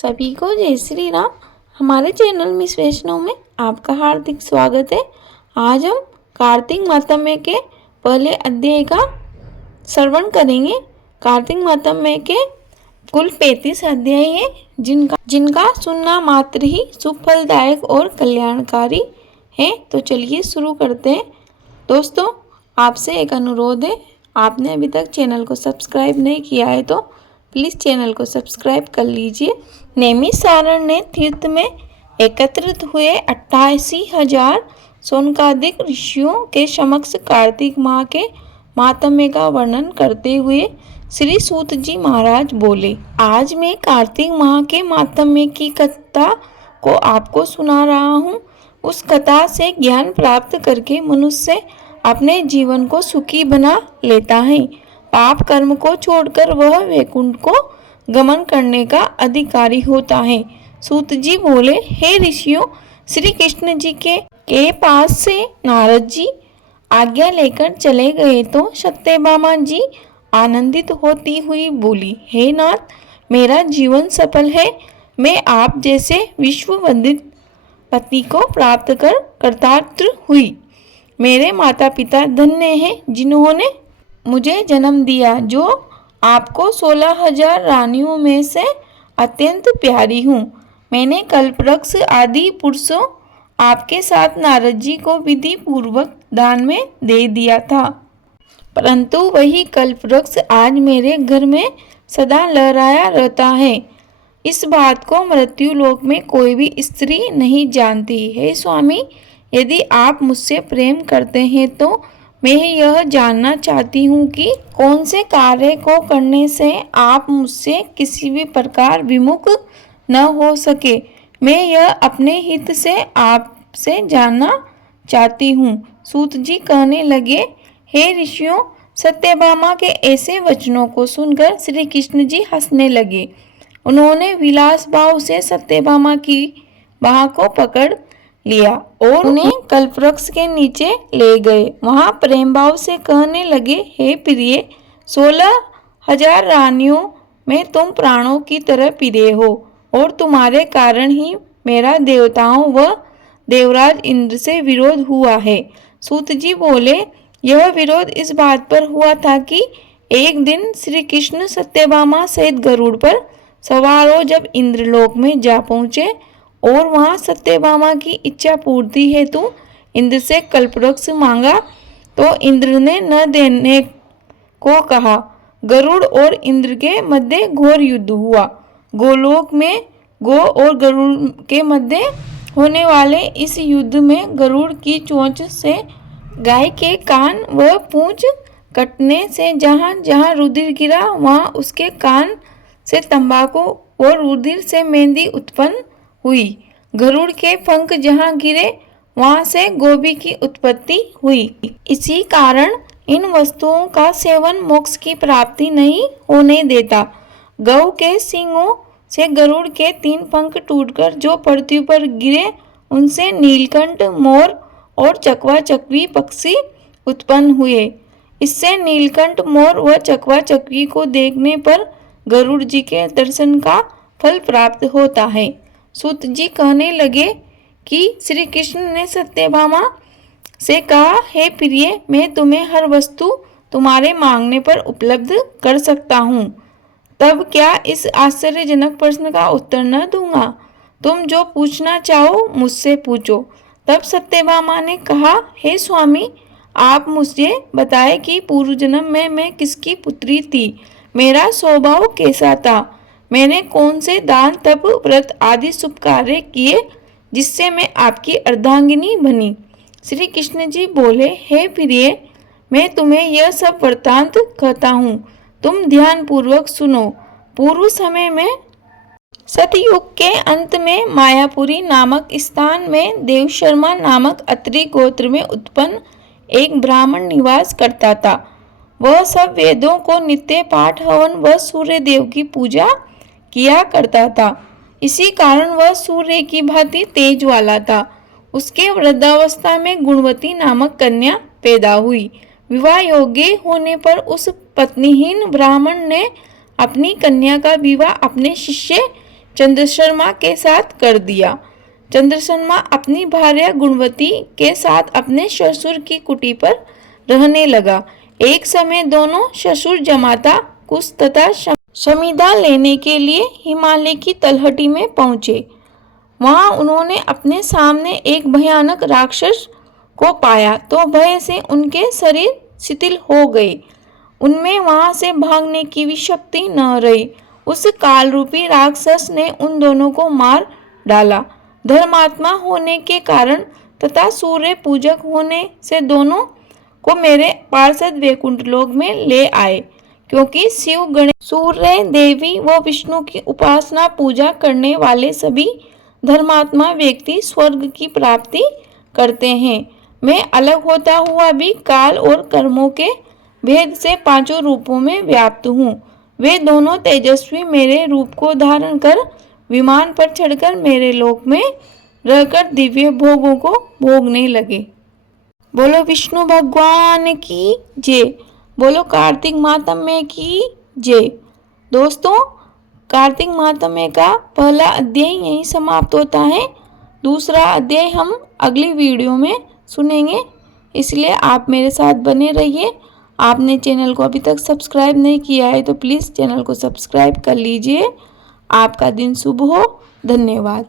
सभी को जय श्री राम। हमारे चैनल मिस वैष्णव में आपका हार्दिक स्वागत है। आज हम कार्तिक मातम्य के पहले अध्याय का श्रवण करेंगे। कार्तिक मातम्य के कुल 35 अध्याय हैं, जिनका सुनना मात्र ही सुफलदायक और कल्याणकारी है। तो चलिए शुरू करते हैं। दोस्तों, आपसे एक अनुरोध है, आपने अभी तक चैनल को सब्सक्राइब नहीं किया है तो प्लीज़ चैनल को सब्सक्राइब कर लीजिए। नैमिषारण्य ने तीर्थ में एकत्रित हुए 88,000 सौनकादिक ऋषियों के समक्ष कार्तिक माह के मातम्य का वर्णन करते हुए श्री सूत जी महाराज बोले, आज मैं कार्तिक माह के मातम्य की कथा को आपको सुना रहा हूँ। उस कथा से ज्ञान प्राप्त करके मनुष्य अपने जीवन को सुखी बना लेता है। पाप कर्म को छोड़कर वह वैकुंठ को गमन करने का अधिकारी होता है। सूत जी बोले, हे ऋषियों, श्री कृष्ण जी के पास से नारद जी आज्ञा लेकर चले गए तो सत्यभामा जी आनंदित होती हुई बोली, हे नाथ, मेरा जीवन सफल है। मैं आप जैसे विश्व वंदित पति को प्राप्त कर कृतार्थ हुई। मेरे माता पिता धन्य हैं जिन्होंने मुझे जन्म दिया, जो आपको 16,000 रानियों में से अत्यंत प्यारी हूँ। मैंने कल्पवृक्ष आदि पुरुषों आपके साथ नारद जी को विधि पूर्वक दान में दे दिया था, परंतु वही कल्पवृक्ष आज मेरे घर में सदा लहराया रहता है। इस बात को मृत्यु लोक में कोई भी स्त्री नहीं जानती है। स्वामी, यदि आप मुझसे प्रेम करते हैं तो मैं यह जानना चाहती हूँ कि कौन से कार्य को करने से आप मुझसे किसी भी प्रकार विमुख न हो सके। मैं यह अपने हित से आपसे जानना चाहती हूँ। सूत जी कहने लगे, हे ऋषियों, सत्यभामा के ऐसे वचनों को सुनकर श्री कृष्ण जी हंसने लगे। उन्होंने विलास भाव से सत्यभामा की बाह को पकड़ लिया और उन्हें कल्पवृक्ष के नीचे ले गए। वहां प्रेम भाव से कहने लगे, हे प्रिय, 16,000 रानियों में तुम प्राणों की तरह प्रिय हो और तुम्हारे कारण ही मेरा देवताओं व देवराज इंद्र से विरोध हुआ है। सूत जी बोले, यह विरोध इस बात पर हुआ था कि एक दिन श्री कृष्ण सत्यभामा सहित गरुड़ पर सवार हो जब इंद्रलोक में जा पहुँचे और वहाँ सत्यभामा की इच्छा पूर्ति हेतु इंद्र से कल्पवृक्ष मांगा तो इंद्र ने न देने को कहा। गरुड़ और इंद्र के मध्य घोर युद्ध हुआ। गोलोक में गो और गरुड़ के मध्य होने वाले इस युद्ध में गरुड़ की चोंच से गाय के कान व पूंछ कटने से जहाँ जहाँ रुधिर गिरा वहाँ उसके कान से तंबाकू और रुधिर से मेहंदी उत्पन्न हुई। गरुड़ के पंख जहाँ गिरे वहां से गोभी की उत्पत्ति हुई। इसी कारण इन वस्तुओं का सेवन मोक्ष की प्राप्ति नहीं होने देता। गौ के सींगों से गरुड़ के 3 पंख टूटकर जो पृथ्वी पर गिरे उनसे नीलकंठ, मोर और चकवा चकवी पक्षी उत्पन्न हुए। इससे नीलकंठ, मोर व चकवा चकवी को देखने पर गरुड़ जी के दर्शन का फल प्राप्त होता है। सूत जी कहने लगे कि श्री कृष्ण ने सत्यभामा से कहा, हे प्रिय, मैं तुम्हें हर वस्तु तुम्हारे मांगने पर उपलब्ध कर सकता हूँ। तब क्या इस आश्चर्यजनक प्रश्न का उत्तर न दूंगा? तुम जो पूछना चाहो मुझसे पूछो। तब सत्यभामा ने कहा, हे स्वामी, आप मुझे बताए कि पूर्व जन्म में मैं किसकी पुत्री थी, मेरा स्वभाव कैसा था, मैंने कौन से दान, तप, व्रत आदि शुभ कार्य किए जिससे मैं आपकी अर्धांगिनी बनी। श्री कृष्ण जी बोले, हे प्रिय, मैं तुम्हें यह सब वृत्तांत कहता हूँ, तुम ध्यान पूर्वक सुनो। पूर्व समय में सतयुग के अंत में मायापुरी नामक स्थान में देवशर्मा नामक अत्रि गोत्र में उत्पन्न एक ब्राह्मण निवास करता था। वह सब वेदों को नित्य पाठ, हवन व सूर्य देव की पूजा किया करता था। इसी कारण वह सूर्य की भांति तेज वाला था। उसके वृद्धावस्था में गुणवती नामक कन्या पैदा हुई। विवाह योग्य होने पर उस पत्नीहीन ब्राह्मण ने अपनी कन्या का विवाह अपने शिष्य चंद्रशर्मा के साथ कर दिया। चंद्रशर्मा अपनी भार्या गुणवती के साथ अपने ससुर की कुटी पर रहने लगा। एक समय दोनों ससुर जमाता कुश तथा शमीदा लेने के लिए हिमालय की तलहटी में पहुंचे। वहां उन्होंने अपने सामने एक भयानक राक्षस को पाया तो भय से उनके शरीर शिथिल हो गए। उनमें वहां से भागने की भी शक्ति न रही। उस काल रूपी राक्षस ने उन दोनों को मार डाला। धर्मात्मा होने के कारण तथा सूर्य पूजक होने से दोनों को मेरे पार्षद वैकुंठ लोक में ले आए, क्योंकि शिव, गणेश, सूर्य देवी व विष्णु की उपासना पूजा करने वाले सभी धर्मात्मा व्यक्ति स्वर्ग की प्राप्ति करते हैं। मैं अलग होता हुआ भी काल और कर्मों के भेद से पांचों रूपों में व्याप्त हूँ। वे दोनों तेजस्वी मेरे रूप को धारण कर विमान पर चढ़कर मेरे लोक में रहकर दिव्य भोगों को भोगने लगे। बोलो विष्णु भगवान की जय। बोलो कार्तिक माहात्म्य की जय। दोस्तों, कार्तिक माहात्म्य का पहला अध्याय यहीं समाप्त होता है। दूसरा अध्याय हम अगली वीडियो में सुनेंगे, इसलिए आप मेरे साथ बने रहिए। आपने चैनल को अभी तक सब्सक्राइब नहीं किया है तो प्लीज़ चैनल को सब्सक्राइब कर लीजिए। आपका दिन शुभ हो। धन्यवाद।